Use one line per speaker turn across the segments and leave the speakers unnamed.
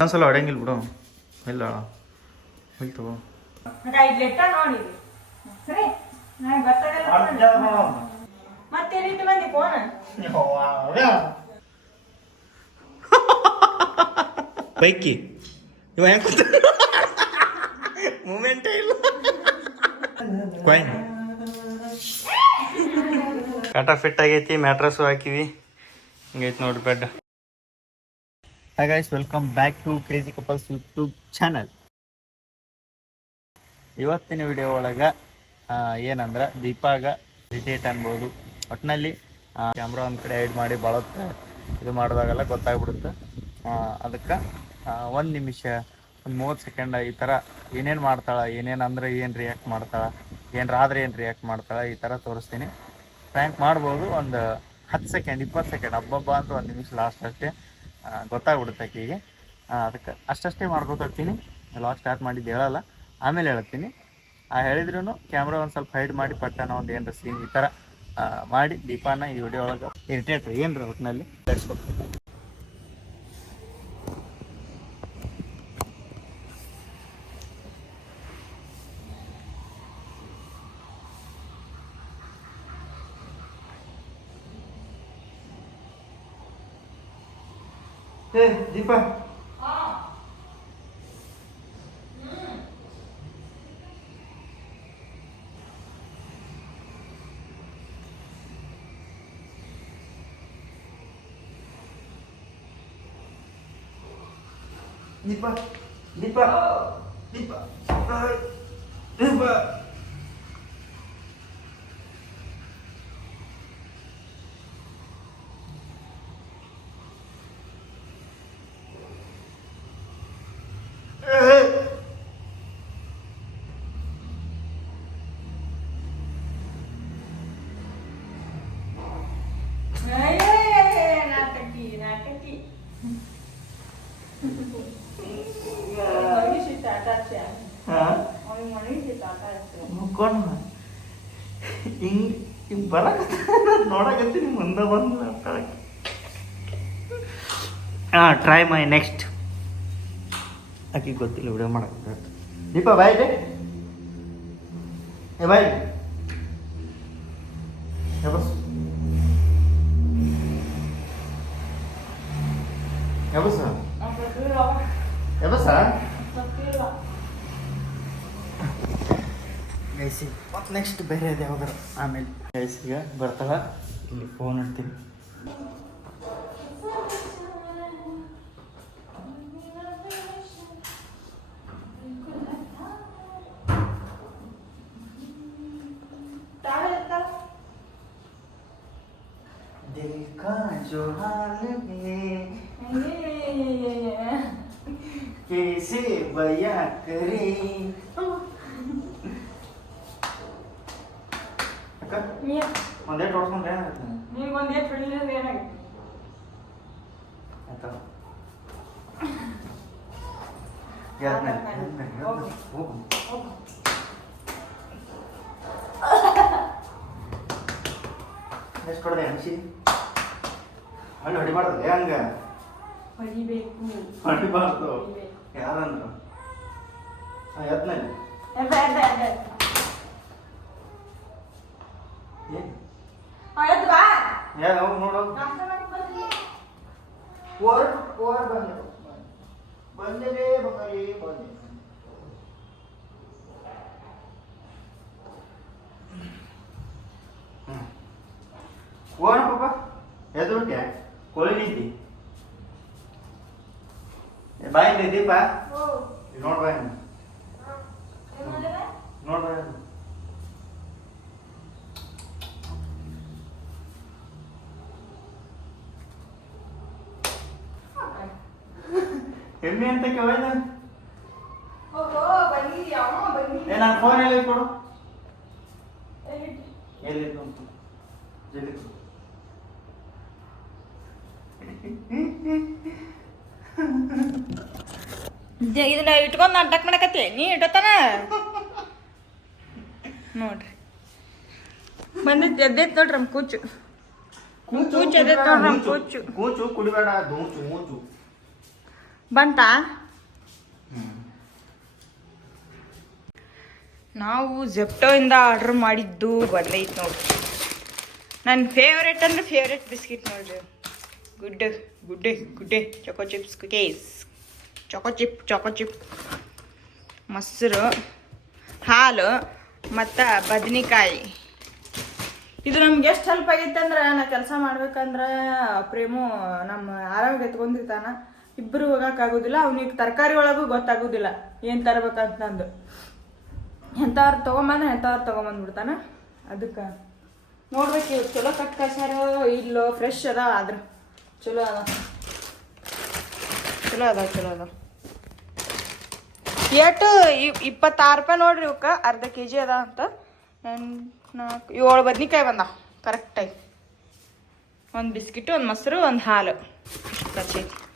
ಒಂದ್ಸಲ ಹೊಡೆಯಂಗಿಲ್ಲ ಬಿಡು. ಇಲ್ಲ. ಹೋಗಿ ತಗೋ. ಬೈಕಿ. ಇವ ಹೆಂಗ್ ಮೂಮೆಂಟೇ ಇಲ್ಲ. ಕಾಯಿನ್ ಕಾಟ ಫಿಟ್ ಆಗೈತಿ ಮ್ಯಾಟ್ರಸ್ಸು ಹಾಕಿವಿ. ಹಿಂಗೈತಿ ನೋಡ್ರಿ bed hi guys welcome back to crazy couples YouTube channel ಇವತ್ತಿನ ವಿಡಿಯೋ ಒಳಗೆ ಏನಂದ್ರೆ, ದೀಪಾಗ ರಿಟೇಟ್ ಅನ್ಬೋದು. ಒಟ್ಟಿನಲ್ಲಿ ಕ್ಯಾಮ್ರಾ ಒಂದು ಕಡೆ ಐಡ್ ಮಾಡಿ ಭಾಳ ಇದು ಮಾಡಿದಾಗೆಲ್ಲ ಗೊತ್ತಾಗ್ಬಿಡುತ್ತೆ. ಅದಕ್ಕೆ ಒಂದು ನಿಮಿಷ, ಒಂದು ಮೂವತ್ತು ಸೆಕೆಂಡ್ ಈ ಥರ ಏನೇನು ಮಾಡ್ತಾಳೆ, ಏನೇನು ಅಂದ್ರೆ ಏನು ರಿಯಾಕ್ಟ್ ಮಾಡ್ತಾಳೆ ಏನಾರ ಆದ್ರೆ ಏನು ರಿಯಾಕ್ಟ್ ಮಾಡ್ತಾಳೆ, ಈ ಥರ ತೋರಿಸ್ತೀನಿ. ಪ್ರ್ಯಾಂಕ್ ಮಾಡ್ಬೋದು, ಒಂದು ಹತ್ತು ಸೆಕೆಂಡ್ ಇಪ್ಪತ್ತು ಸೆಕೆಂಡ್ ಹಬ್ಬಬ್ಬ ಅಂತ ಒಂದು ನಿಮಿಷ ಲಾಸ್ಟ್ ಅಷ್ಟೇ. ಗೊತ್ತಾಗ್ಬಿಡುತ್ತೆ ಆಕೆಗೆ. ಅದಕ್ಕೆ ಅಷ್ಟಷ್ಟೇ ಮಾಡ್ಕೊತೀನಿ ಲಾಸ್ಟ್ ಸ್ಟಾರ್ಟ್ ಮಾಡಿದ್ದು ಹೇಳಲ್ಲ, ಆಮೇಲೆ ಹೇಳ್ತೀನಿ. ಆ ಹೇಳಿದ್ರು ಕ್ಯಾಮ್ರಾ ಒಂದು ಸ್ವಲ್ಪ ಹೈಡ್ ಮಾಡಿ ಪಟ್ಟಣ ಒಂದು ಏನರ ಸೀನ್ ಈ ಥರ ಮಾಡಿ ದೀಪಾನ ಈ ವಿಡಿಯೋ ಒಳಗೆ ಇರಿಟೇಟ್ ಏನ್ರ ಒಟ್ಟಿನಲ್ಲಿ ಬೆಳೆಸ್ಬೇಕು ದೀಪ ದೀಪ ದೀಪ ದೀಪ
ನಾಟಕಿ ನಾಟಕಿ ಮನುಷ್ಯ ತಾತಾಚ
ಹಾಂ
ಅವ್ನಿಗೆ ಮನುಷ್ಯ ತಾತಾಚ
ಮುಕ್ಕೊಂಡು ಹಿಂಗ್ ಹಿಂಗ್ ಬರಕತ್ತ ನೋಡಕತ್ತೀನಿ ಮುಂದೆ ಬಂದು ಹಾಂ ಟ್ರೈ ಮೈ ನೆಕ್ಸ್ಟ್ ಆಕೆ ಗೊತ್ತಿಲ್ಲ ವಿಡಿಯೋ ಮಾಡಕ್ಕೆ ದೀಪ ಬಾಯ್ ಡೇ ಏ ಬಾಯ್ ಬಸ್ ಎಬಸ್ ಯಬಸ ಗೈಸಿ ಮತ್ತು ನೆಕ್ಸ್ಟ್ ಬೇರೆ ಅದು ಯಾವ್ದಾರು ಆಮೇಲೆ ಗೈಸಿಗೆ ಬರ್ತಾಳ ಇಲ್ಲಿ ಫೋನ್ ಇಡ್ತೀನಿ दिल का जो हाल है कैसे बयां करे ಒಂದೇ ತೋರ್ಸ್ಕೊಂಡ್ರೆ ಏನಾಗುತ್ತೆ?
ನೀಗೊಂದು ಏಟ್ ಹೊಡಿಲಿಲ್ಲ ಏನಾಗಿತ್ತು?
ಆಯ್ತಾ? ಎಷ್ಟು ಕೊಡದೆ ಅನಿಸಿ? ಅಲ್ಲಿ ಹೊಡಿಬಾರ್ದು ಹಂಗ.
ಹೊಡಿಬೇಕು.
ಹೊಡಿಬಾರ್ದು. ಯಾರಂದ್ರು? ಯಾದ್ಮೇಲೆ वर वर
बनले. बनलेले
बंगाली बनले. ಎಮ್ಮೆ ಅಂತ ಕೇಳಿದ
ಓಹೋ, ಬನ್ನಿ, ಅವನು ಬನ್ನಿ.
ಏ ನಾನು ಫೋನ್ ಎಲ್ಲಿ ಕೊಡು? ಎಲ್ಲಿ ಜಲ್ದಿ ಕೊಡು.
ಇದನ್ನ ಇಟ್ಕೊಂಡ್ ನಾಟಕ ಮಾಡಕತ್ತಿ. ನೀ ಇಟ್ಟತನ? ನೋಡ್ರಿ. ಬಂದೈತಿ ಎದ್ದೈತ್ ನೋಡ್ರಿ ನಮ್ ಕೂಚು. ಕೂಚು ಎದ್ದೈತ್ ನೋಡ್ರಿ ನಮ್ಮ ಕೂಚು.
ಕೂಚು ಕುಡಿಬೇಡ ದೂಚು ಮೂಚು.
ಬಂತಾ? ನಾವು ಜೆಪ್ಟೋ ಇಂದ ಆರ್ಡರ್ ಮಾಡಿದ್ದು ಬಂದೈತೆ ನೋಡ್ರಿ ನನ್ನ ಫೇವ್ರೇಟ್ ಅಂದ್ರೆ ಫೇವ್ರೇಟ್ ಬಿಸ್ಕಿಟ್ ನೋಡ್ರಿ good good good choco chips cookies choco chip choco chip ಮೊಸರು, ಹಾಲು, ಮತ್ತು ಬದನೆಕಾಯಿ. ಇದು ನಮ್ಗೆ ಎಷ್ಟು ಹೆಲ್ಪ್ ಆಗೈತೆ ಅಂದ್ರೆ ನಾ ಕೆಲಸ ಮಾಡ್ಬೇಕಂದ್ರೆ ಪ್ರೇಮು ನಮ್ಮ ಆರೋಗ್ಯ ಎತ್ಕೊಂಡಿರ್ತಾನ. ಇಬ್ಬರು ಹೋಗೋಕ್ಕಾಗೋದಿಲ್ಲ ಅವ್ನಿಗೆ ತರಕಾರಿ ಒಳಗೂ ಗೊತ್ತಾಗೋದಿಲ್ಲ. ಏನು ತರಬೇಕಂತಂದು ಎಂಥವ್ರು ತೊಗೊಂಬಂದ್ರೆ ಎಂಥವ್ರು ತೊಗೊಂಬಂದ್ಬಿಡ್ತಾನ? ಅದಕ್ಕೆ ನೋಡ್ಬೇಕು ಇವ್ ಚಲೋ ಕಟ್ ಕಳ್ಸ್ಯಾರೋ ಇಲ್ಲೋ ಫ್ರೆಶ್ ಅದ ಆದ್ರೆ. ಚಲೋ ಅದ. ಚಲೋ ಅದ ಚಲೋ ಅದ. ಏಟು ಇಪ್ಪತ್ತಾರು ರೂಪಾಯಿ ನೋಡ್ರಿ ಇವಕ್ಕೆ ಅರ್ಧ ಕೆ ಜಿ ಅದ ಅಂತ. ಎಂಟು ನಾಲ್ಕು ಏಳು ಬದ್ನಿಕಾಯಿ ಬಂದ ಕರೆಕ್ಟಾಗಿ ಒಂದು ಬಿಸ್ಕಿಟು, ಒಂದು ಮೊಸರು, ಒಂದು ಹಾಲು. ಖರ್ಚೈತಿ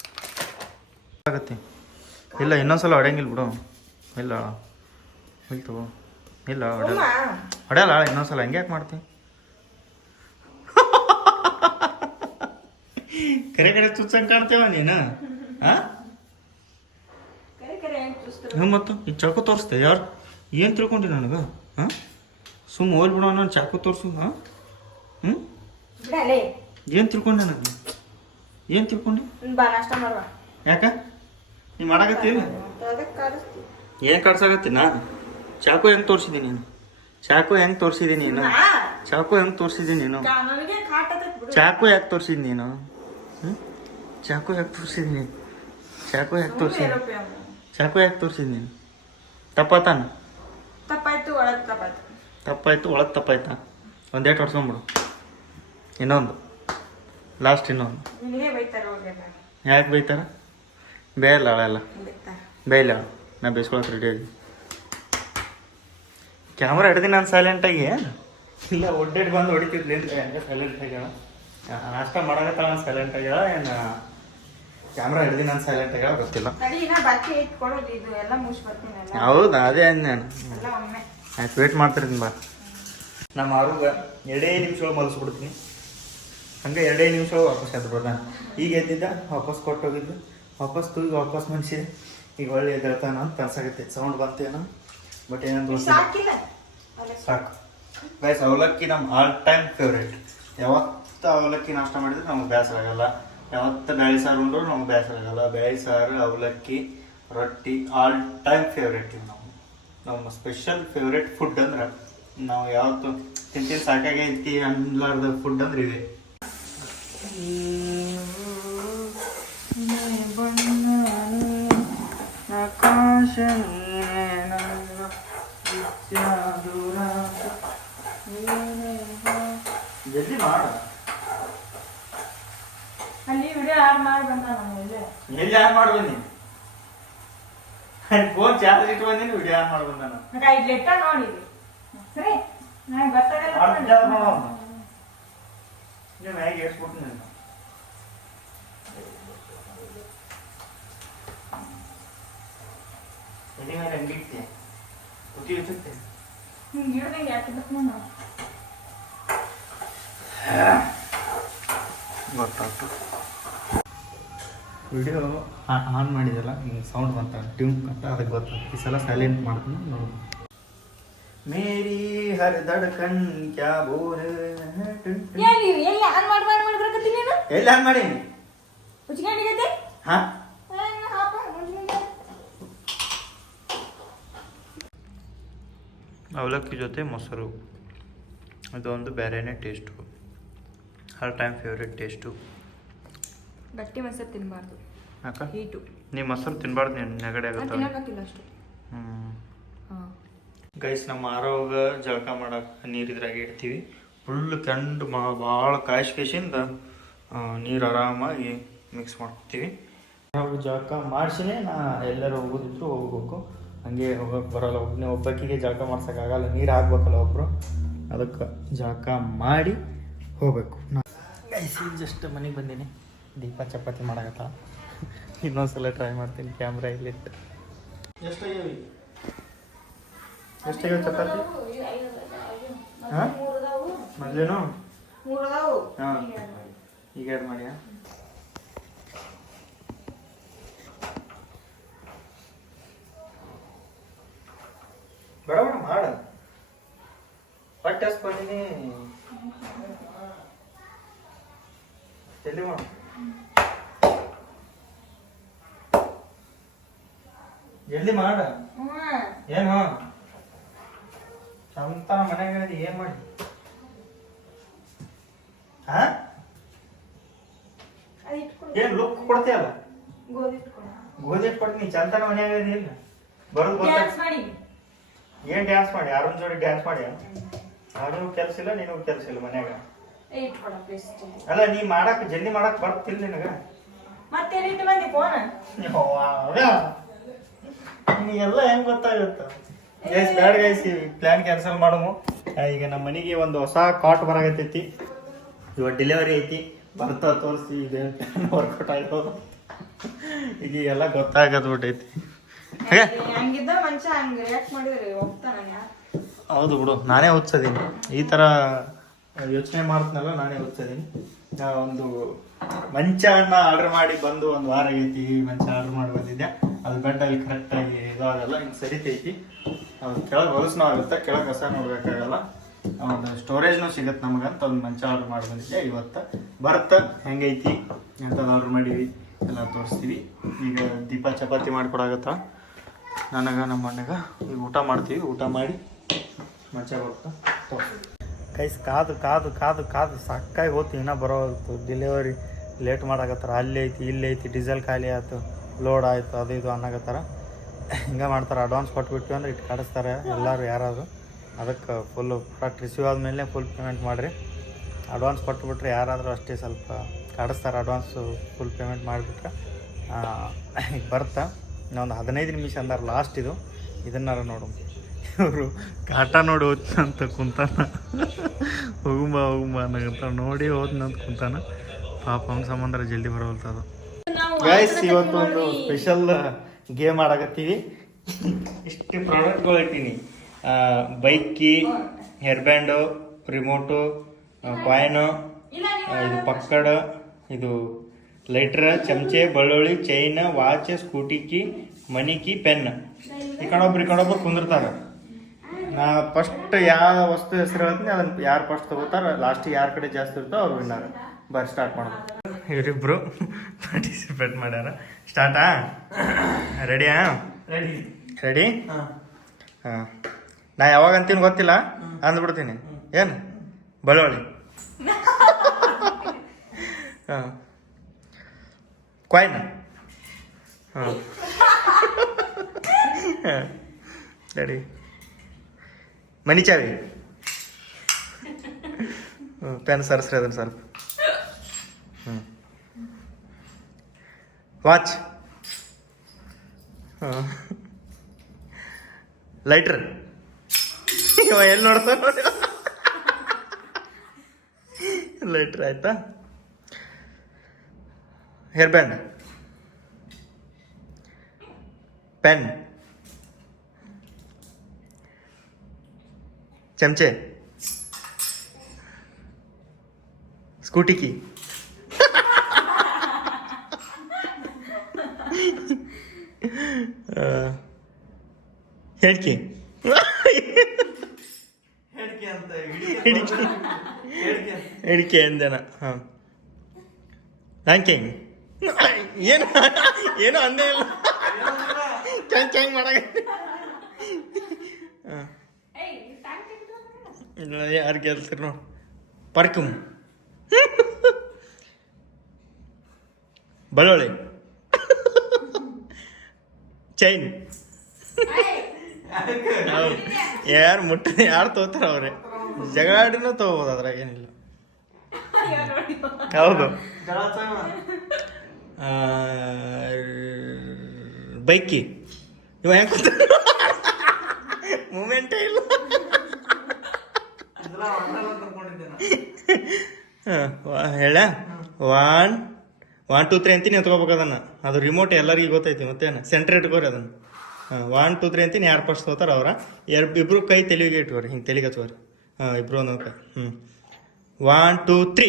ಆಗತ್ತೆ. ಇಲ್ಲ ಇನ್ನೊಂದ್ಸಲ ಹೊಡೆಯಂಗಿಲ್ಲ ಬಿಡು. ಇಲ್ಲ. ಇಲ್ಲ ತಗೋ. ಇಲ್ಲ ಹೊಡೆಯಲ್ಲ. ಹೊಡೆಯಲ್ಲ ಇನ್ನೊಂದ್ಸಲ ಹಂಗೆ ಯಾಕೆ ಮಾಡ್ತಿ? ಕರೆ ಕರೆ ಚುಚ್ಚಂಗೆ ಕಾಣ್ತೇವ ನೀನು? ಹಾ ಹ್ಞೂ ಮತ್ತು. ಈ ಚಾಕು ತೋರಿಸ್ತೆ ಯಾರು? ಏನು ತಿಳ್ಕೊಂಡಿ ನನಗೆ? ಹಾಂ ಸುಮ್ಮ ಹೋಲ್ ಬಿಡೋ ನಾನು ಚಾಕು ತೋರಿಸು ಹಾಂ ಹ್ಞೂ ಏನು ತಿಳ್ಕೊಂಡೆ ನನಗೆ? ಏನು ತಿಳ್ಕೊಂಡಿ? ಯಾಕ? ನೀ
ಮಾಡಾಕತ್ತೀನಿ
ಏನ್ ನಾ ಚಾಕು ಹೆಂಗೆ ತೋರಿಸಿದ್ದೀನಿ ನೀನು? ಚಾಕು ಹೆಂಗೆ ತೋರಿಸಿದ್ದೀನಿ ನೀನು? ಚಾಕು ಹೆಂಗೆ ತೋರಿಸಿದ್ದೀನಿ ನೀನು? ಚಾಕು ಯಾಕೆ ತೋರಿಸಿದ್ ನೀನು? ಚಾಕು ಯಾಕೆ ತೋರಿಸಿದ್ದೀನಿ ಚಾಕು ಯಾಕೆ ತೋರಿಸಿದ್ದೀನಿ ಚಾಕು ಯಾಕೆ ತೋರಿಸಿದ್ ನೀನು? ತಪ್ಪಾತಾನ?
ತಪ್ಪಾಯ್ತು ಒಳಗ್ ತಪ್ಪಾಯ್ತು.
ತಪ್ಪಾಯ್ತು ಒಳಗೆ ತಪ್ಪಾಯ್ತಾ? ಒಂದೇಟು ಹೊಡ್ಸ್ಕೊಂಬಿಡು. ಇನ್ನೊಂದು. ಲಾಸ್ಟ್ ಇನ್ನೊಂದು. ಯಾಕೆ ಬೈತಾರ? ಬೇಯಲ್ಲ ಬೇಯಿಲ್ಲ ನಾ ಬೇಯಿಸ್ಕೊಳಕ್ಕೆ ರೆಡಿ ಆಗಿ. ಕ್ಯಾಮ್ರಾ ಹಿಡ್ದು ನಾನು ಸೈಲೆಂಟಾಗಿ ಏನು ಇಲ್ಲ ಒಡ್ಡೇಟ್ ಬಂದು ಹೊಡಿತಿದ್ಲಿ. ಅಂತ ಹಂಗೆ ಸೈಲೆಂಟ್ ಆಗ್ಯಾಳ ನಾಷ್ಟ ಮಾಡಕತ್ತಾಳ ನಾನು ಸೈಲೆಂಟ್ ಆಗ್ಯಾಳ ಏನು ಕ್ಯಾಮ್ರಾ ಹಿಡ್ದು ನಾನು ಸೈಲೆಂಟ್ ಆಗ್ಯಾಳ ಗೊತ್ತಿಲ್ಲ. ಹೌದಾ? ಅದೇ ನಾನು. ಆಯ್ತು ವೇಟ್ ಮಾಡ್ತಿರ್ತೀನಿ ಬಾ. ನಮ್ಮ ಆರುಗ ಎರಡೇ ನಿಮಿಷ ಮಲಸ್ಬಿಡ್ತೀನಿ. ಹಂಗೆ ಎರಡೇ ನಿಮಿಷ ವಾಪಸ್ ಎದ್ದು ಬರ್ತಾನೆ ಈಗ ಎದ್ದಿದ್ದ? ವಾಪಸ್ ಕೊಟ್ಟು ಹೋಗಿದ್ದು ವಾಪಸ್ ತೂಗಿ ವಾಪಸ್ ಮನುಷ್ಯ ಈಗ ಒಳ್ಳೆ ಎದ್ದೇಳ್ತಾನ ಅಂತ ಅನ್ಸಾಗತ್ತೆ. ಸೌಂಡ್ ಬಂತೇನು. ಬಟ್
ಸಾಕಿಲ್ಲ.
ಸಾಕು. ಗೈಸ್ ಅವಲಕ್ಕಿ ನಮ್ಮ ಆಲ್ ಟೈಮ್ ಫೇವ್ರೇಟ್ ಯಾವತ್ತು ಅವಲಕ್ಕಿ ನಾಷ್ಟ ಮಾಡಿದ್ರೆ ನಮ್ಗೆ ಬೇಸರ ಆಗಲ್ಲ. ಯಾವತ್ತು ಬ್ಯಾಳಿ ಸಾರು ಉಂಡ್ರು ನಮ್ಗೆ ಬೇಸರ ಆಗಲ್ಲ. ಬ್ಯಾಳಿ ಸಾರು ಅವಲಕ್ಕಿ ರೊಟ್ಟಿ ಆಲ್ ಟೈಮ್ ಫೇವ್ರೇಟ್ ಇವು ನಾವು ನಮ್ಮ ಸ್ಪೆಷಲ್ ಫೇವ್ರೇಟ್ ಫುಡ್ ಅಂದ್ರೆ ನಾವು ಯಾವತ್ತು ತಿಂತೀನಿ ಸಾಕಾಗೈತಿ ಅನ್ಲಾರ್ದ ಫುಡ್ ಅಂದ್ರೆ ಇದೆ. ಜಲ್ದಿ ಮಾಡ.
ಅಲ್ಲಿ ವಿಡಿಯೋ ಆಡ್ ಮಾಡಿ ಬಂದ ನಾನು ಇಲ್ಲೇ
ಎಲ್ಲಿ ಆಡ್ ಮಾಡಿ ಬಂದಿ ಫೋನ್ ಚಾರ್ಜ್ ಇಟ್ಟು ಬಂದಿನಿ ವಿಡಿಯೋ ಆಡ್ ಮಾಡಿ ಬಂದ ನಾನು.
ನಂಗೆ ಐದು ಲೆಟ್ಟ ನೋಡಿ ಸರಿ ನನಗೆ
ನೋಡೋಣ. ನೀವು ಹೇಗೆ ಏರ್ಸ್ಬಿಟ್ಟು ಎದೆ ಮೇಲೆ ಹಂಗಿಟ್ಟೆ ಕುಟಿ ಇರ್ತೈತೆ
ಹಿಂಗೆ ಇಡ್ದಂಗೆ ಯಾಕೆ ನಾನು
ಗೊತ್ತಾಯ್ತು ವಿಡಿಯೋ ಆನ್ ಮಾಡಿದಲ್ಲ ಹಿಂಗೆ ಸೌಂಡ್ ಬಂತ ಟ್ಯೂನ್ ಅಂತ ಅದಕ್ಕೆ ಗೊತ್ತಾಯ್ತು ಈ ಸಲ ಸೈಲೆಂಟ್ ಮಾಡ್ತೀನಿ ನೋಡು. ಮೇರಿ ಹರ್ ದಡ್ಕನ್ ಕ್ಯಾ ಬೋಲ್
ಎಲ್ಲಿ ಎಲ್ಲಿ ಆನ್ ಮಾಡಿ ಮಾಡಿ ಮಾಡಿ ಬರಕತ್ತೀನಿ ನೀನು?
ಎಲ್ಲಿ ಆನ್ ಮಾಡಿ
ಉಚ್ಕೊಂಡಿಗೈತೆ
ಹಾ? ಅವಲಕ್ಕಿ ಜೊತೆ ಮೊಸರು. ಅದೊಂದು ಬೇರೆನೇ ಟೇಸ್ಟು ಹರ್ ಟೈಮ್ ಫೇವ್ರೆಟ್ ಟೇಸ್ಟು
ಗಟ್ಟಿ ಮೊಸರು ತಿನ್ನಬಾರ್ದು
ಯಾಕ?
ಹೀಟು.
ನೀ ಮೊಸರು ತಿನ್ನಬಾರ್ದು ನೀನು ನೆಗಡಿ ಆಗುತ್ತೆ
ಅಷ್ಟು.
ಹ್ಞೂ ಗೈಸ್ ನಮ್ಮ ಆರೋಗ ಜಳಕ ಮಾಡಕ್ಕೆ ನೀರು ಇದ್ರಾಗ ಇಡ್ತೀವಿ. ಫುಲ್ ಕೆಂಡು ಮಾ ಭಾಳ ಕಾಯಿಸ್ಕೇಸಿಂದ ನೀರು ಆರಾಮಾಗಿ ಮಿಕ್ಸ್ ಮಾಡ್ತೀವಿ ನಾವು ಜಳಕ ಮಾಡಿಸಿನೇ ನಾ ಎಲ್ಲರೂ ಹೋಗೋದಿದ್ರು ಹೋಗ್ಬೇಕು. ಹಂಗೆ ಹೋಗಕ್ಕೆ ಬರೋಲ್ಲ. ಒಬ್ಬನೇ ಒಬ್ಬಕ್ಕಿಗೆ ಜಳಕ ಮಾಡ್ಸೋಕ್ಕಾಗಲ್ಲ ನೀರು ಹಾಕ್ಬೇಕಲ್ಲ ಒಬ್ಬರು ಅದಕ್ಕೆ ಜಳಕ ಮಾಡಿ ಹೋಗಬೇಕು. ನಾನು ಜಸ್ಟ್ ಮನೆಗೆ ಬಂದೀನಿ. ದೀಪ ಚಪಾತಿ ಮಾಡಕತ್ತ. ಇನ್ನೊಂದ್ಸಲ ಟ್ರೈ ಮಾಡ್ತೀನಿ. ಕ್ಯಾಮ್ರಾ ಇಲ್ಲಿ ಎಷ್ಟು ಎಷ್ಟಾಗ್ಯಾವ ಚಪಾತಿ? ಹಾಂ? ಮೊದಲೇನು? ಹಾಂ.
ಈಗ ಎರಡು
ಮಾಡಿಯಾ? ಮಾಡ. ಹೊಟ್ಟೆ ಬಂದಿನಿ. ಜಲ್ದಿ ಮಾಡು. ಜಲ್ದಿ ಮಾಡ? ಏನ ಚಂತ ಮನ್ಯಾಗ ಏನ್ ಮಾಡಿ? ಹಾ. ಏನ್ ಲುಕ್ ಕೊಡ್ತೀಯಲ್ಲ?
ಗೋಧಿ
ಇಟ್ಕೊಡ್ತೀನಿ. ಚಂತನ ಮನೆಯಾಗ ಇಲ್ಲ. ಬರೋದು ಗೊತ್ತಾಗ ಏನ್ ಡ್ಯಾನ್ಸ್ ಮಾಡಿ? ಅರುಣ್ ಜೋಡಿ ಡ್ಯಾನ್ಸ್ ಮಾಡಿ ಅವನಿಗೂ ಕೆಲ್ಸ ಇಲ್ಲ ನೀನು ಕೆಲ್ಸ ಇಲ್ಲ ಮನ್ಯಾಗ. ಅಲ್ಲ ನೀ ಮಾಡಕ್ ಜಲ್ದಿ ಮಾಡಕ್ ಬರ್ತಿಲ್ಲ ನಿನಗ?
ಮತ್ತೇನ್ ಇಟ್ಟು ಬಂದಿ ಫೋನ್
ನಿನಗೆಲ್ಲ ಹೆಂಗ್ ಗೊತ್ತಾಗುತ್ತ? Guys bad guys plan cancel ಮಾಡಮು. ಈಗ ನಮ್ಮ ಮನೆಗೆ ಒಂದು ಹೊಸ ಕಾಟ್ ಬರಾಗತ್ತೈತಿ ಇವಾಗ ಡೆಲಿವರಿ ಐತಿ. ಬರ್ತಾ ತೋರಿಸಿ ಇದೇನು ವರ್ಕೌಟ್ ಆಯ್ತು ಈಗ ಎಲ್ಲ ಗೊತ್ತಾಗದ್ ಬಿಟ್ಟೈತಿ. ಹೌದು ಬಿಡು ನಾನೇ ಓದ್ಸದೀನಿ ಈ ಥರ ಯೋಚನೆ ಮಾಡ್ತೀನಲ್ಲ ನಾನೇ ಓದ್ಸದೀನಿ ಒಂದು ಒಂದು ಹಣ್ಣ ಆರ್ಡರ್ ಮಾಡಿ ಬಂದು ಒಂದು ವಾರ ಆಗೈತಿ ಮಂಚ ಆರ್ಡರ್ ಮಾಡಿ ಬಂದಿದ್ದೆ ಅದು ಬೆಡ್ ಅಲ್ಲಿ ಕರೆಕ್ಟಾಗಿ ಇದಾಗಲ್ಲ ಹಿಂಗೆ ಸರಿತೈತಿ ಅದು ಕೆಳಗೆ ಹೊಲಸು ಆಗುತ್ತೆ ಕೆಳಗೆ ಕಸ ನೋಡ್ಬೇಕಾಗಲ್ಲ. ಒಂದು ಸ್ಟೋರೇಜ್ನು ಸಿಗತ್ತೆ ನಮಗಂತ ಒಂದು ಮಂಚ ಆರ್ಡರ್ ಮಾಡಿ ಬಂದಿದ್ದೆ ಇವತ್ತು ಬರ್ತ ಹೆಂಗೈತಿ? ಅಂತ ಆರ್ಡರ್ ಮಾಡೀವಿ ಎಲ್ಲ ತೋರಿಸ್ತೀವಿ. ಈಗ ದೀಪ ಚಪಾತಿ ಮಾಡ್ಕೊಡಾಗತ್ತ? ನನಗ, ನಮ್ಮ ಅಣ್ಣಗ. ಈಗ ಊಟ ಮಾಡ್ತೀವಿ. ಊಟ ಮಾಡಿ ಮಜಾ ಬರ್ತಾ. ಕೈಸ್ ಕಾದು ಕಾದು ಕಾದು ಕಾದು. ಸಾಕಾಗಿ ಹೋತು. ಇನ್ನೂ ಬರೋದು ಡೆಲಿವರಿ ಲೇಟ್ ಮಾಡಾಕತ್ತಾರ. ಅಲ್ಲಿ ಐತಿ, ಇಲ್ಲಿ ಐತಿ. ಡೀಸೆಲ್ ಖಾಲಿ ಆಯ್ತು. ಲೋಡ್ ಆಯಿತು. ಅದು ಇದು ಅನ್ನಕತ್ತಾರ. ಹಿಂಗೆ ಮಾಡ್ತಾರೆ. ಅಡ್ವಾನ್ಸ್ ಕೊಟ್ಬಿಟ್ವಿ ಅಂದ್ರೆ ಇಟ್ಟು ಕಾಡಿಸ್ತಾರೆ ಎಲ್ಲರೂ ಯಾರಾದರೂ. ಅದಕ್ಕೆ ಫುಲ್ಲು ಪ್ರಾಡಕ್ಟ್ ರಿಸೀವ್ ಆದಮೇಲೆ ಫುಲ್ ಪೇಮೆಂಟ್ ಮಾಡಿರಿ. ಅಡ್ವಾನ್ಸ್ ಕೊಟ್ಬಿಟ್ರೆ ಯಾರಾದರೂ ಅಷ್ಟೇ ಸ್ವಲ್ಪ ಕಾಡಿಸ್ತಾರೆ. ಅಡ್ವಾನ್ಸು ಫುಲ್ ಪೇಮೆಂಟ್ ಮಾಡಿಬಿಟ್ರೆ ಬರ್ತಾ. ಇನ್ನೊಂದು ಹದಿನೈದು ನಿಮಿಷ ಅಂದಾರ ಲಾಸ್ಟ್ ಇದು. ಇದನ್ನಾರ ನೋಡು. ಇವರು ಕಾಟ ನೋಡಿ ಅಂತ ಕುಂತಾನ. ಹೋಗುಂಬ ಹೋಗುಂಬ ಅನ್ನಕಂತ ನೋಡಿ ಹೋದ್ನಂತ ಕುಂತಾನ. ಪಾಪ ಅವ್ನ ಸಂಬಂಧ ಜಲ್ದಿ ಬರೋಲ್ತದ ಗೈಸ್ ಇವತ್ತು ಒಂದು ಸ್ಪೆಷಲ್ ಗೇಮ್ ಆಡಕತ್ತೀವಿ. ಇಷ್ಟು ಪ್ರಾಡಕ್ಟ್ಗಳು ಇಟ್ಟೀನಿ. ಬೈಕಿ ಹೇರ್ ಬ್ಯಾಂಡು ರಿಮೋಟು ಕಾಯಿನು ಇದು ಪಕ್ಕಡ, ಇದು ಲೈಟ್ರ್ ಚಮಚೆ ಬೆಳ್ಳುಳ್ಳಿ ಚೈನ್ ವಾಚ್ ಸ್ಕೂಟಿ ಮನಿಕಿ ಮನಿ ಕೀ ಪೆನ್. ಈ ಕಡೊಬ್ರು ಈ ಕಡೊಬ್ರು ಕುಂದಿರ್ತಾರೆ. ನಾ ಫಸ್ಟ್ ಯಾವ ವಸ್ತು ಹೆಸರು ಹೇಳ್ತೀನಿ ಅದನ್ನ ಯಾರು ಫಸ್ಟ್ ತಗೋತಾರ ಲಾಸ್ಟ್ ಯಾರ ಕಡೆ ಜಾಸ್ತಿ ಇರ್ತೋ ಅವ್ರು ವಿನ್ನರ್ ಬರ್ ಸ್ಟಾರ್ಟ್ ಮಾಡೋದು ಇವರಿಬ್ರು ಪಾರ್ಟಿಸಿಪೇಟ್ ಮಾಡ್ಯಾರ. ಸ್ಟಾರ್ಟಾ ರೆಡಿಯಾ
ರೆಡಿ
ರೆಡಿ
ಹಾ.
ಹಾಂ. ನಾ ಯಾವಾಗ ಅಂತೀನಿ ಗೊತ್ತಿಲ್ಲ ಅಂದ್ಬಿಡ್ತೀನಿ ಏನು? ಬೆಳ್ಳುಳ್ಳಿ. ಹಾಂ. ಕಾಯಿನ್ ಹಾಂ. ರೆಡಿ ಮನಿ ಚಾವಿ. ಪೆನ್ ಸರ್ಸ್ರಿ ಅದನ್ನು ಸ್ವಲ್ಪ ಹ್ಞೂ ವಾಚ್. ಹಾಂ. ಲೈಟ್ರ್. ಇವ ಎಲ್ಲಿ ನೋಡ್ತಾನ. ನೋಡಿ ಲೈಟ್ರ್ ಆಯ್ತಾ? ಹೇರ್ ಬ್ಯಾಂಡ್ ಪೆನ್ ಚಮಚೆ ಸ್ಕೂಟಿ ಕೀ ಹೇಳ್ಕಿ
ಹೇಳಿಕೆ ಅಂತ
ಹಿಡಿಕೆ
ಹೇಳಿಕೆ
ಹಿಡಿಕೆ ಅಂದನ ಹಾಂ. ರ್ಯಾಂಕಿಂಗ್ ಏನು? ಏನು ಅಂದೇ ಇಲ್ಲ. ಚಂಗ್ ಚಂಗ್ ಮಾಡಾಕ. ಇಲ್ಲ ಯಾರು ಗೆಲ್ತೀರಿ ನೋಡಿ. ಪರ್ಕುಮ್ ಬಳ್ಳೊಳ್ಳಿ ಚೈನ್. ಹೌದು. ಯಾರು ಮುಟ್ಟ ಯಾರು ತೋತಾರ ಅವ್ರೆ. ಜಗಾಡಿನೂ ತಗೋಬೋದು ಅದ್ರಾಗ ಏನಿಲ್ಲ. ಹೌದು. ಬೈಕಿ. ಇವ ಹೆಂಗೆ ಮೂಮೆಂಟೇ ಇಲ್ಲ. ಹೇಳ? ಒನ್ ಒನ್ ಟೂ ತ್ರೀ ಅಂತೀನಿ ಎತ್ಕೋಬೇಕು ಅದನ್ನ. ಅದು ರಿಮೋಟ್ ಎಲ್ಲರಿಗೂ ಗೊತ್ತೈತಿ ಮತ್ತೇನು? ಸೆಂಟ್ರ್ ಇಟ್ಕೋರಿ ಅದನ್ನು. ಹಾಂ ಒನ್ ಟೂ ತ್ರೀ ಅಂತೀನಿ ಯಾರು ಫಸ್ಟ್ ತೊಗೋತಾರೆ ಅವ್ರ. ಎರಡು ಇಬ್ಬರು ಕೈ ತೆಲಿಗೆ ಇಟ್ಕೋರಿ ಹಿಂಗೆ ತೆಲಿಗೆ ಹಚ್ಕೋರಿ. ಹಾಂ ಇಬ್ಬರು ಒಂದೊಂದು ಕೈ. ಹ್ಞೂ ಒನ್ ಟೂ ತ್ರೀ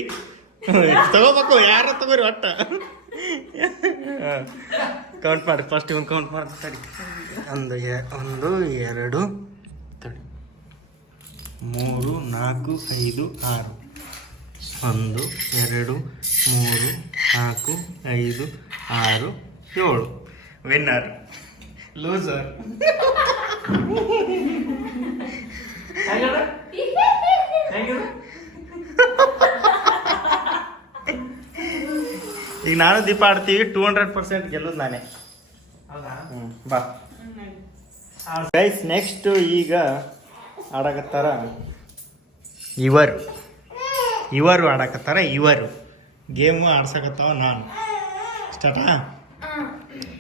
ತಗೋಬೇಕು ಯಾರು ತಗೋರಿ ಒಟ್ಟ? ಕೌಂಟ್ ಮಾಡಿ. ಫಸ್ಟ್ ಇವನ್ ಕೌಂಟ್ ಮಾಡಿ. ತಡಿ. ಒಂದು ಒಂದು, ಎರಡು, ತಡಿ. ಮೂರು, ನಾಲ್ಕು, ಐದು, ಆರು. ಒಂದು, ಎರಡು, ಮೂರು, ನಾಲ್ಕು, ಐದು, ಆರು, ಏಳು. ವಿನ್ನರ್ ಲೂಸರ್ ಈಗ ನಾನು ದೀಪ ಆಡ್ತೀವಿ ಟೂ ಹಂಡ್ರೆಡ್ ಪರ್ಸೆಂಟ್ ಗೆಲ್ಲೋದು ನಾನೇ. ಹ್ಞೂ ಬಾ. ಗೈಸ್ ನೆಕ್ಸ್ಟ್ ಈಗ ಆಡಕತ್ತಾರ ಇವರು. ಇವರು ಆಡಕತ್ತಾರ ಇವರು. ಗೇಮು ಆಡ್ಸಕತ್ತಾವ ನಾನು. ಸ್ಟಾರ್ಟಾ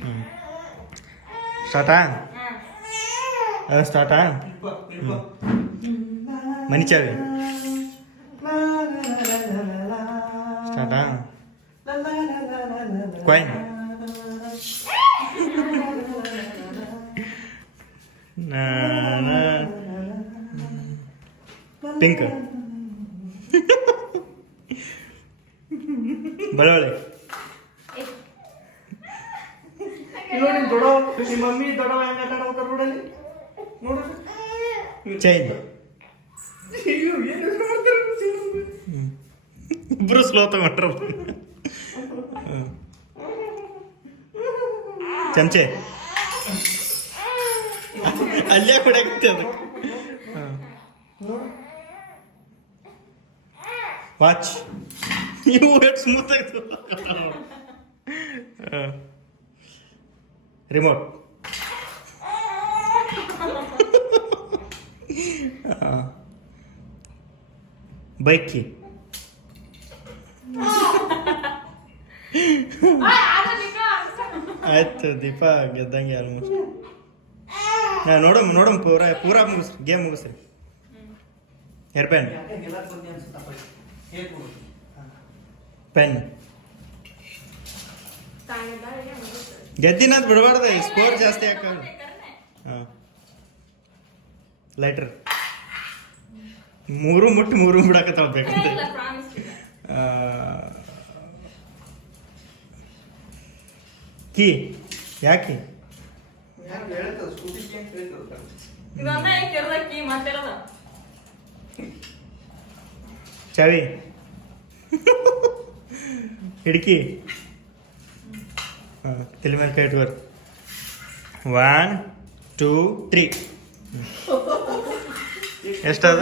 ಹ್ಞೂ ಸ್ಟಾರ್ಟಾ ಸ್ಟಾರ್ಟಾ
ಇಪ್ಪ
ಮನಿ ಚಾವಿ. ಸ್ಟಾರ್ಟಾ ಕಾಯಿನ್ ಪಿಂಕ್ ಬಳ್ಳೊಳ್ಳಿ
ನೋಡಿ ನಿಮ್ ದೊಡ್ಡ ನಿಮ್ಮ ಮಮ್ಮಿ ದೊಡ್ಡವ ಹೆಂಗ ಆಟ ನೋಡಲ್ಲಿ? ನೋಡ್ರಿ
ಚೈನ್ ಇಬ್ರು ಸ್ಲೋ ತಗೊಂಡ್ರ. ಚಮಚೆ. ಅಲ್ಲೇ ಕೊಡಕ್ಕೆ ವಾಚ್ ನೀವು ಸ್ಮೂತ್ ಆಯ್ತು ರಿಮೋಟ್ ಬೈಕ್ ದೀಪ ಗೆದ್ದಂಗೆ ಆಲ್ಮೋಸ್ಟ್ ಹಾಂ ನೋಡಮ್ ನೋಡಮ್ ಪೂರ, ಪೂರಾ ಮುಗಿಸ್ರಿ, ಗೇಮ್ ಮುಗಿಸ್ರಿ.
Hair pen.
ಪೆನ್ ಗೆದ್ದಿನಂತ ಬಿಡಬಾರ್ದು ಸ್ಕೋರ್ ಜಾಸ್ತಿ ಹಾಕ. ಹಾಂ. ಲೈಟ್ರ್ ಮೂರು ಮುಟ್ಟು ಮೂರು ಬಿಡಕತ್ತಾವ ಬೇಕಂತ. ಕೀ. ಯಾಕೆ? ಚಾವಿ ಹಿಡ್ಕಿ. ಹಾಂ ತಲೆ ಮೇಲೆ ಕೈ ಇಟ್ಕೋರಿ ಒನ್ ಟೂ ತ್ರೀ ಎಷ್ಟದ?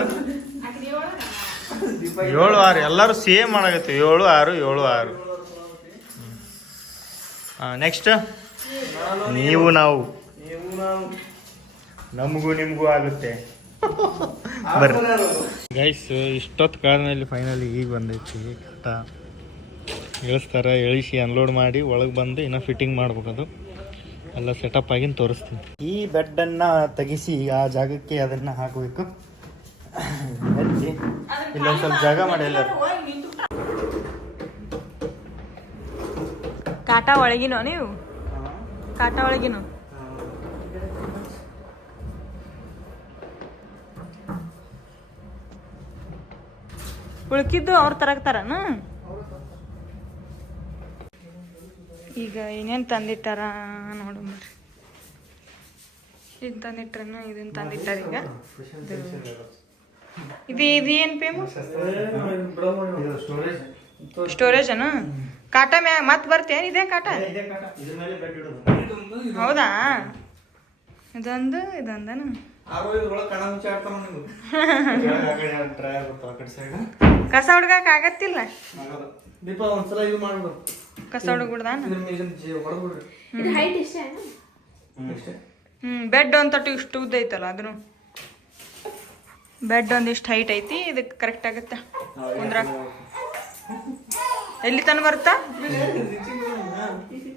ಏಳು ಆರು ಎಲ್ಲರೂ ಸೇಮ್ ಮಾಡಾಗತ್ತೆ ಏಳು ಆರು ಏಳು ಆರು. ಹಾಂ ನೆಕ್ಸ್ಟ್ ನೀವು ನಾವು.
ನೀವು ನಾವು.
ನಮಗೂ ನಿಮಗೂ ಆಗುತ್ತೆ. ಬರ್ರಿ. ಗೈಸ್ ಇಷ್ಟೊತ್ತು ಕಾರಿನಲ್ಲಿ ಫೈನಲಿ ಈಗ ಬಂದೈತಿ ಕಟ್ಟ ಇಳಿಸ್ತಾರೆ ಇಳಿಸಿ ಅನ್ಲೋಡ್ ಮಾಡಿ ಒಳಗೆ ಬಂದು ಇನ್ನೂ ಫಿಟ್ಟಿಂಗ್ ಮಾಡ್ಬೇಕದು. ಎಲ್ಲ ಸೆಟಪ್ ಆಗಿನ ತೋರಿಸ್ತೀನಿ. ಈ ಬೆಡ್ಡನ್ನು ತೆಗಿಸಿ ಆ ಜಾಗಕ್ಕೆ ಅದನ್ನು ಹಾಕಬೇಕು. ಇಲ್ಲೊಂದು ಸ್ವಲ್ಪ ಜಾಗ ಮಾಡಿ ಎಲ್ಲ
ಕಾಟ ಒಳಗಿನೋ ನೀವು? ಕಾಟ ಒಳಗಿನ? ಉಳ್ಕಿದ್ದು ಅವ್ರು ತರಕ್ತಾರನ ಈಗ ಏನೇನು ತಂದಿಟ್ಟಾರ ನೋಡು ಬರ್ರಿ ಇದನ್ನ ತಂದಿಟ್ರನ ಇದನ್ನ ತಂದಿಟ್ಟಾರ ಈಗ? ಇದು ಇದು ಏನು ಫೇಮಸ್ ಸ್ಟೋರೇಜ್ ಅನ? ಕಾಟ ಮ್ಯಾ ಮತ್ತೆ ಬರ್ತೇನು ಇದೇ ಕಾಟ? ಹೌದಾ? ಇದೊಂದು ಇದೊಂದನ? ಕಸ ಹುಡ್ಗಕ್ ಆಗತ್ತಿಲ್ಲ?
ದೀಪ ಒಂದ್ಸಲ ಇದು ಮಾಡ್ಬಿಡು.
ಕಸ
ಅಷ್ಟೇ
ಹ್ಮ್. ಬೆಡ್ ಒಂದ್ ತೊಟ್ಟು ಇಷ್ಟು ಉದ್ದ ಐತಲ್ಲ ಅದನ್ನು ಬೆಡ್ ಒಂದಿಷ್ಟು ಹೈಟ್ ಐತಿ ಇದಕ್ಕೆ ಕರೆಕ್ಟ್ ಆಗತ್ತ? ಕುಂದ್ರ ಎಲ್ಲಿ ತನ ಬರ್ತಾ? ಹ್ಮ್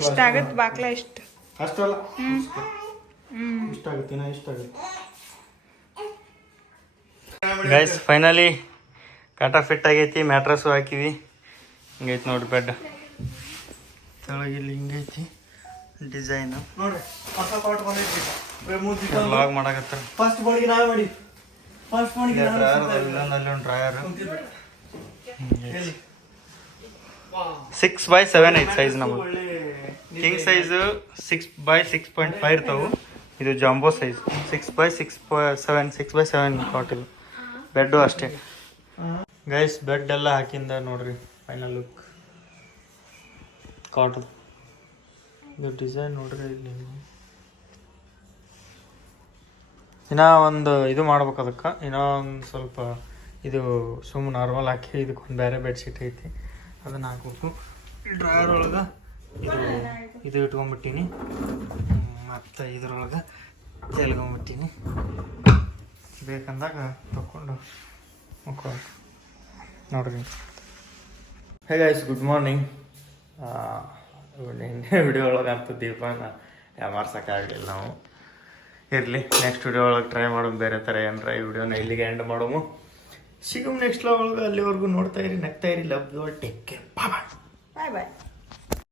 ಇಷ್ಟ ಆಗತ್ತೆ ಬಾಕ್ಲ ಇಷ್ಟ.
ಅಷ್ಟಲ್ಲ? ಇಷ್ಟ. ಆಗುತ್ತೆ ನಾ ಇಷ್ಟ ಆಗುತ್ತೆ. ಗೈಸ್ ಫೈನಲಿ ಕಾಟ ಫಿಟ್ ಆಗೈತಿ ಮ್ಯಾಟ್ರಸ್ಸು ಹಾಕಿವಿ. ಹಿಂಗೈತಿ ನೋಡಿ ಬೆಡ್ ಇಲ್ಲಿ ಹಿಂಗೈತಿ ಡಿಸೈನು ಲಾಗ್ ಮಾಡಕತ್ತಾರ
ಫಸ್ಟ್ ಬಾಡಿಗೆ ನಾ ಮಾಡಿ. ಫಸ್ಟ್ ಫೋನ್
ಅಲ್ಲಿ ಒಂದು ಡ್ರಾಯರ್ ಸಿಕ್ಸ್ ಬೈ ಸೆವೆನ್ ಐತೆ ಸೈಜ್ ನಮಗೆ king size six by six point five ಇರ್ತಾವೆ. ಇದು jumbo size six by six seven six by seven cot ಇದು. ಬೆಡ್ಡು ಅಷ್ಟೇ. ಗೈಸ್ ಬೆಡ್ ಎಲ್ಲ ಹಾಕಿಂದ ನೋಡ್ರಿ ಫೈನಲ್ ಲುಕ್ ಕಾಟ್ ಇದು ಡಿಸೈನ್ ನೋಡ್ರಿ ಇಲ್ಲಿ. ಇನ್ನೂ ಒಂದು ಇದು ಮಾಡ್ಬೇಕು ಅದಕ್ಕೆ. ಇನ್ನೂ ಒಂದು ಸ್ವಲ್ಪ ಇದು ಸುಮ್ಮನೆ ನಾರ್ಮಲ್ ಹಾಕಿ, ಇದಕ್ಕೊಂದು ಬೇರೆ ಬೆಡ್ಶೀಟ್ ಐತಿ. ಅದನ್ನ ಹಾಕ್ಬೇಕು. ಡ್ರಾಯರ್ ಒಳಗೆ ಇದು ಇದು ಇಟ್ಕೊಂಬಿಟ್ಟೀನಿ ಮತ್ತು ಇದ್ರೊಳಗೆ ಚೆಲ್ಕೊಂಬಿಟ್ಟೀನಿ ಬೇಕಂದಾಗ ತಗೊಂಡು ಮುಖ ನೋಡ್ರಿ. ಹೇ ಗೈಸ್ ಗುಡ್ ಮಾರ್ನಿಂಗ್ ನಿನ್ನೆ ವಿಡಿಯೋ ಒಳಗೆ ಅಂತೂ ದೀಪನ ಆಗಲಿಲ್ಲ ನಾವು. ಇರಲಿ ನೆಕ್ಸ್ಟ್ ವಿಡಿಯೋ ಒಳಗೆ ಟ್ರೈ ಮಾಡೋದು ಬೇರೆ ಥರ ಏನಾರ ಈ ವಿಡಿಯೋನ ಇಲ್ಲಿಗೆ ಎಂಡ್ ಮಾಡೋಮು. ಸಿಗಮ್ ನೆಕ್ಸ್ಟ್ ಲಾಗ್ ಅಲ್ಲಿವರೆಗೂ ನೋಡ್ತಾ ಇರಿ ನಗ್ತಾ ಇರಿ love take care bye bye